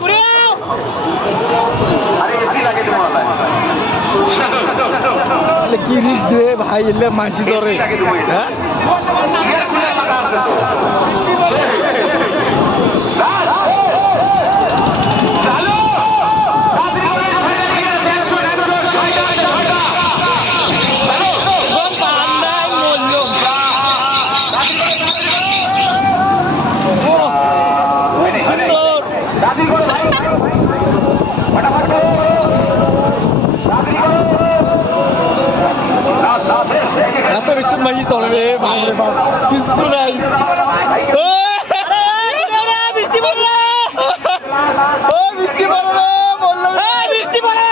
পড়ে কি রিক দে ভাই? এলে মানসি জরে হ্যাঁ? এত রিক্স মানসি চলে রে বাপরে বাপ কিছু নাই বৃষ্টি পড়ে ও বৃষ্টি পড়ল বলল বৃষ্টি পড়ে